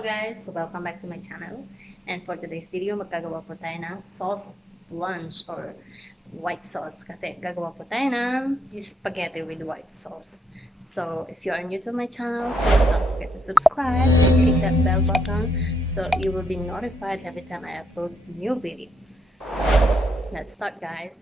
Hello guys! So welcome back to my channel. And for today's video, magkagawa po tayo ng sauce lunch or white sauce. Kasi gagawa po tayo ng spaghetti with white sauce. So if you are new to my channel, please don't forget to subscribe and click that bell button so you will be notified every time I upload new video. So let's start guys.